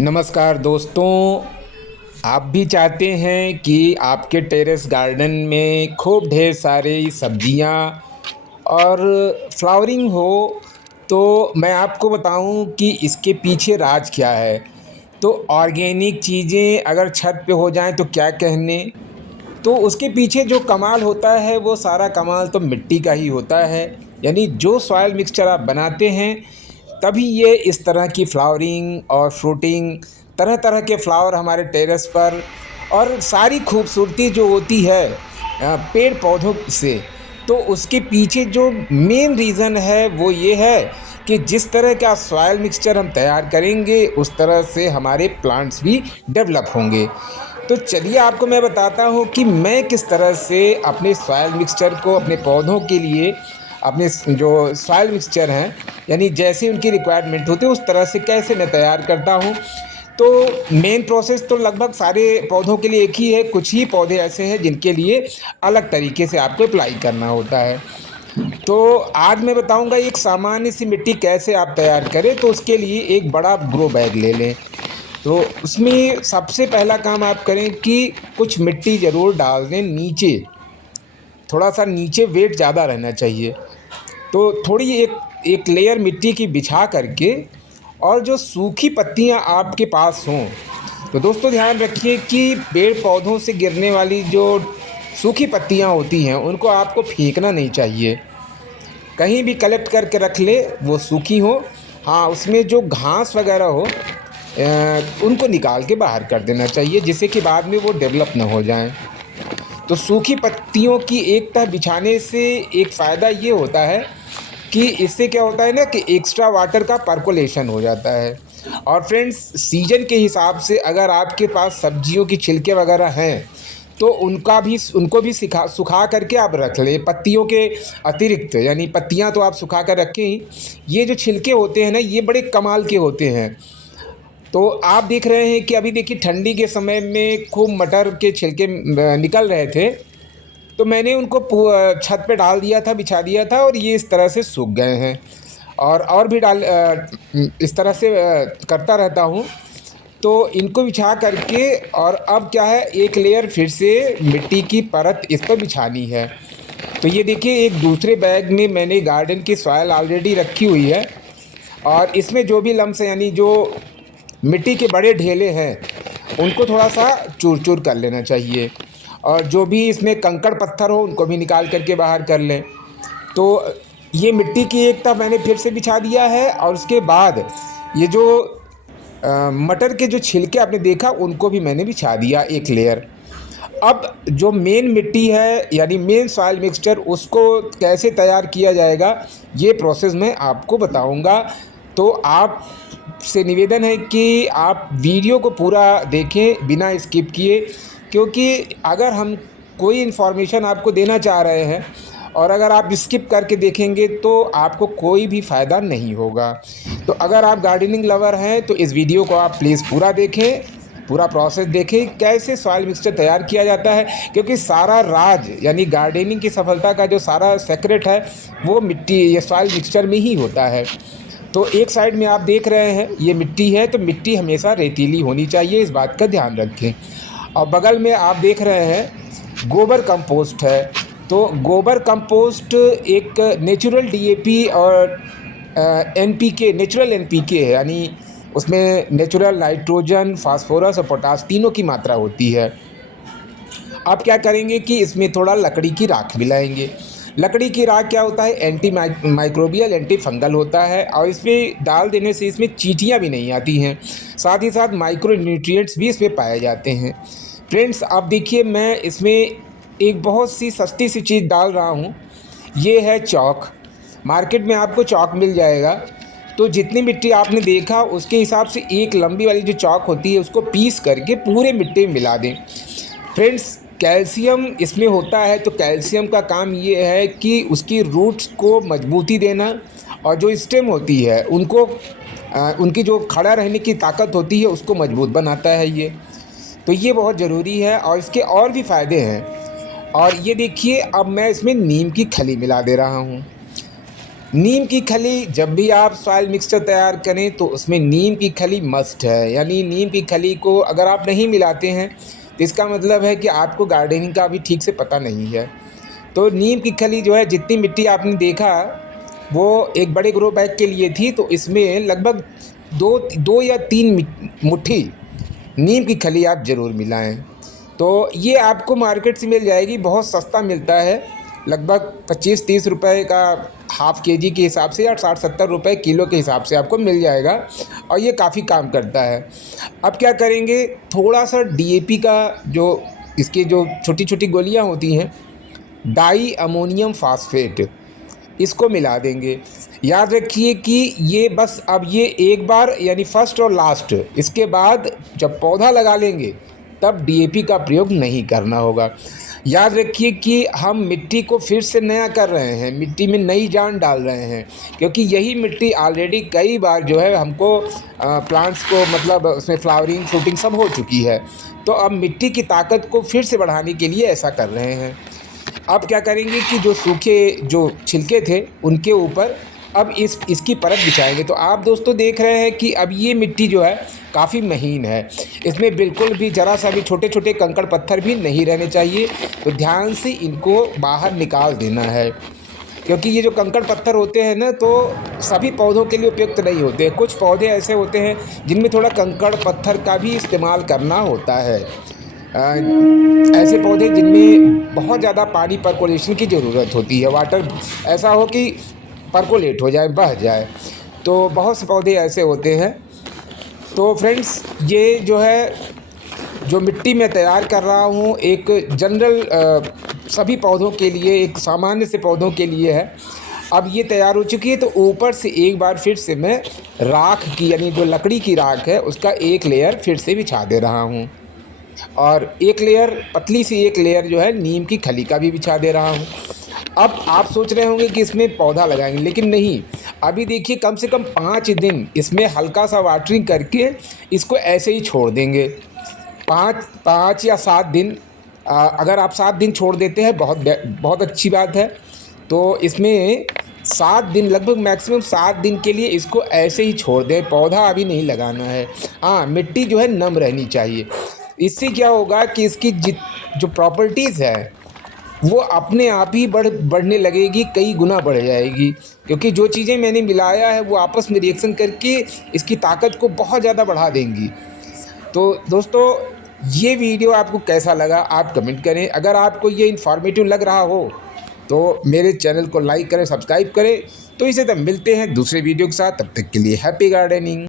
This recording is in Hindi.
नमस्कार दोस्तों। आप भी चाहते हैं कि आपके टेरेस गार्डन में खूब ढेर सारी सब्जियां और फ्लावरिंग हो, तो मैं आपको बताऊं कि इसके पीछे राज क्या है। तो ऑर्गेनिक चीज़ें अगर छत पे हो जाएं तो क्या कहने। तो उसके पीछे जो कमाल होता है वो सारा कमाल तो मिट्टी का ही होता है। यानी जो सॉयल मिक्सचर आप बनाते हैं तभी ये इस तरह की फ्लावरिंग और फ्रूटिंग, तरह तरह के फ्लावर हमारे टेरेस पर, और सारी खूबसूरती जो होती है पेड़ पौधों से। तो उसके पीछे जो मेन रीज़न है वो ये है कि जिस तरह का सॉयल मिक्सचर हम तैयार करेंगे उस तरह से हमारे प्लांट्स भी डेवलप होंगे। तो चलिए आपको मैं बताता हूँ कि मैं किस तरह से अपने सॉयल मिक्सचर को अपने पौधों के लिए, अपने जो सॉयल मिक्सचर हैं यानी जैसे उनकी रिक्वायरमेंट होती है उस तरह से कैसे मैं तैयार करता हूँ। तो मेन प्रोसेस तो लगभग सारे पौधों के लिए एक ही है। कुछ ही पौधे ऐसे हैं जिनके लिए अलग तरीके से आपको अप्लाई करना होता है। तो आज मैं बताऊंगा एक सामान्य सी मिट्टी कैसे आप तैयार करें। तो उसके लिए एक बड़ा ग्रो बैग ले लें। तो उसमें सबसे पहला काम आप करें कि कुछ मिट्टी ज़रूर डाल दें नीचे। थोड़ा सा नीचे वेट ज़्यादा रहना चाहिए। तो थोड़ी एक एक लेयर मिट्टी की बिछा करके, और जो सूखी पत्तियां आपके पास हों, तो दोस्तों ध्यान रखिए कि पेड़ पौधों से गिरने वाली जो सूखी पत्तियां होती हैं उनको आपको फेंकना नहीं चाहिए। कहीं भी कलेक्ट करके रख ले, वो सूखी हो। हाँ, उसमें जो घास वगैरह हो उनको निकाल के बाहर कर देना चाहिए, जिससे कि बाद में वो डेवलप ना हो जाएं। तो सूखी पत्तियों की एक तह बिछाने से एक फ़ायदा ये होता है कि इससे क्या होता है ना कि एक्स्ट्रा वाटर का पर्कोलेशन हो जाता है। और फ्रेंड्स, सीजन के हिसाब से अगर आपके पास सब्जियों की छिलके वगैरह हैं तो उनको भी सुखा करके आप रख लें पत्तियों के अतिरिक्त। यानी पत्तियां तो आप सुखा कर रखें ही, ये जो छिलके होते हैं ना ये बड़े कमाल के होते हैं। तो आप देख रहे हैं कि अभी देखिए ठंडी के समय में खूब मटर के छिलके निकल रहे थे। तो मैंने उनको छत पे डाल दिया था, बिछा दिया था, और ये इस तरह से सूख गए हैं। और भी इस तरह से करता रहता हूँ। तो इनको बिछा करके, और अब क्या है, एक लेयर फिर से मिट्टी की परत इस पर बिछानी है। तो ये देखिए एक दूसरे बैग में मैंने गार्डन की सॉयल ऑलरेडी रखी हुई है, और इसमें जो भी लम्स हैं यानी जो मिट्टी के बड़े ढेले हैं उनको थोड़ा सा चूर चूर कर लेना चाहिए, और जो भी इसमें कंकड़ पत्थर हो उनको भी निकाल करके बाहर कर लें। तो ये मिट्टी की एक तह मैंने फिर से बिछा दिया है, और उसके बाद ये जो मटर के जो छिलके आपने देखा उनको भी मैंने बिछा दिया एक लेयर। अब जो मेन मिट्टी है यानी मेन सॉइल मिक्सचर, उसको कैसे तैयार किया जाएगा ये प्रोसेस मैं आपको बताऊंगा। तो आप से निवेदन है कि आप वीडियो को पूरा देखें बिना स्किप किए, क्योंकि अगर हम कोई इन्फॉर्मेशन आपको देना चाह रहे हैं और अगर आप स्किप करके देखेंगे तो आपको कोई भी फ़ायदा नहीं होगा। तो अगर आप गार्डनिंग लवर हैं तो इस वीडियो को आप प्लीज़ पूरा देखें, पूरा प्रोसेस देखें कैसे सॉइल मिक्सचर तैयार किया जाता है, क्योंकि सारा राज यानी गार्डनिंग की सफलता का जो सारा सेक्रेट है वो मिट्टी, ये सॉइल मिक्सचर में ही होता है। तो एक साइड में आप देख रहे हैं ये मिट्टी है, तो मिट्टी हमेशा रेतीली होनी चाहिए, इस बात का ध्यान रखें। और बगल में आप देख रहे हैं गोबर कंपोस्ट है। तो गोबर कंपोस्ट एक नेचुरल डीएपी और एनपीके, नेचुरल एनपीके है, यानी उसमें नेचुरल नाइट्रोजन, फास्फोरस और पोटास तीनों की मात्रा होती है। आप क्या करेंगे कि इसमें थोड़ा लकड़ी की राख मिलाएंगे। लकड़ी की राख क्या होता है, एंटी माइक्रोबियल, एंटी फंगल होता है, और इसमें डाल देने से इसमें चींटियाँ भी नहीं आती हैं। साथ ही साथ माइक्रो न्यूट्रिएंट्स भी इसमें पाए जाते हैं। फ्रेंड्स, आप देखिए मैं इसमें एक बहुत सी सस्ती सी चीज़ डाल रहा हूँ। ये है चौक। मार्केट में आपको चौक मिल जाएगा। तो जितनी मिट्टी आपने देखा उसके हिसाब से एक लंबी वाली जो चौक होती है उसको पीस करके पूरे मिट्टी में मिला दें। फ्रेंड्स, कैल्शियम इसमें होता है, तो कैल्शियम का काम ये है कि उसकी रूट्स को मजबूती देना, और जो स्टेम होती है उनको उनकी जो खड़ा रहने की ताकत होती है उसको मजबूत बनाता है ये। तो ये बहुत ज़रूरी है, और इसके और भी फ़ायदे हैं। और ये देखिए अब मैं इसमें नीम की खली मिला दे रहा हूँ। नीम की खली जब भी आप सॉइल मिक्सचर तैयार करें तो उसमें नीम की खली मस्ट है। यानी नीम की खली को अगर आप नहीं मिलाते हैं तो इसका मतलब है कि आपको गार्डनिंग का अभी ठीक से पता नहीं है। तो नीम की खली जो है, जितनी मिट्टी आपने देखा वो एक बड़े ग्रो बैग के लिए थी, तो इसमें लगभग दो दो या तीन मुट्ठी नीम की खली आप ज़रूर मिलाएं। तो ये आपको मार्केट से मिल जाएगी, बहुत सस्ता मिलता है, लगभग 25-30 रुपए का हाफ़ केजी के हिसाब से, या 60-70 रुपए किलो के हिसाब से आपको मिल जाएगा, और ये काफ़ी काम करता है। अब क्या करेंगे, थोड़ा सा डीएपी का जो इसकी जो छोटी छोटी गोलियां होती हैं, डाई अमोनियम फास्फेट, इसको मिला देंगे। याद रखिए कि ये बस अब ये एक बार यानी फर्स्ट और लास्ट, इसके बाद जब पौधा लगा लेंगे तब डीएपी का प्रयोग नहीं करना होगा। याद रखिए कि हम मिट्टी को फिर से नया कर रहे हैं, मिट्टी में नई जान डाल रहे हैं, क्योंकि यही मिट्टी ऑलरेडी कई बार जो है हमको प्लांट्स को मतलब उसमें फ्लावरिंग फ्रूटिंग सब हो चुकी है। तो अब मिट्टी की ताकत को फिर से बढ़ाने के लिए ऐसा कर रहे हैं। अब क्या करेंगे कि जो सूखे जो छिलके थे उनके ऊपर अब इसकी परत बिछाएंगे। तो आप दोस्तों देख रहे हैं कि अब ये मिट्टी जो है काफ़ी महीन है, इसमें बिल्कुल भी ज़रा सा भी छोटे छोटे कंकड़ पत्थर भी नहीं रहने चाहिए। तो ध्यान से इनको बाहर निकाल देना है, क्योंकि ये जो कंकड़ पत्थर होते हैं ना, तो सभी पौधों के लिए उपयुक्त नहीं होते। कुछ पौधे ऐसे होते हैं जिनमें थोड़ा कंकड़ पत्थर का भी इस्तेमाल करना होता है। ऐसे पौधे जिनमें बहुत ज़्यादा पानी पर्कोलेशन की ज़रूरत होती है, वाटर ऐसा हो कि पर्कोलेट हो जाए, बह जाए, तो बहुत से पौधे ऐसे होते हैं। तो फ्रेंड्स, ये जो है जो मिट्टी मैं तैयार कर रहा हूँ एक जनरल सभी पौधों के लिए, एक सामान्य से पौधों के लिए है। अब ये तैयार हो चुकी है, तो ऊपर से एक बार फिर से मैं राख की, यानी जो लकड़ी की राख है उसका एक लेयर फिर से बिछा दे रहा हूँ, और एक लेयर पतली सी एक लेयर जो है नीम की खली का भी बिछा दे रहा हूँ। अब आप सोच रहे होंगे कि इसमें पौधा लगाएंगे, लेकिन नहीं, अभी देखिए कम से कम 5 दिन इसमें हल्का सा वाटरिंग करके इसको ऐसे ही छोड़ देंगे। 5 या 7 दिन, अगर आप 7 दिन छोड़ देते हैं बहुत अच्छी बात है। तो इसमें 7 दिन, लगभग मैक्सिमम 7 दिन के लिए इसको ऐसे ही छोड़ दें, पौधा अभी नहीं लगाना है। हाँ, मिट्टी जो है नम रहनी चाहिए। इससे क्या होगा कि इसकी जो प्रॉपर्टीज़ है वो अपने आप ही बढ़ने लगेगी, कई गुना बढ़ जाएगी, क्योंकि जो चीज़ें मैंने मिलाया है वो आपस में रिएक्शन करके इसकी ताकत को बहुत ज़्यादा बढ़ा देंगी। तो दोस्तों, ये वीडियो आपको कैसा लगा आप कमेंट करें। अगर आपको ये इन्फॉर्मेटिव लग रहा हो तो मेरे चैनल को लाइक करें, सब्सक्राइब करें। तो इसे तब मिलते हैं दूसरे वीडियो के साथ, तब तक के लिए हैप्पी गार्डनिंग।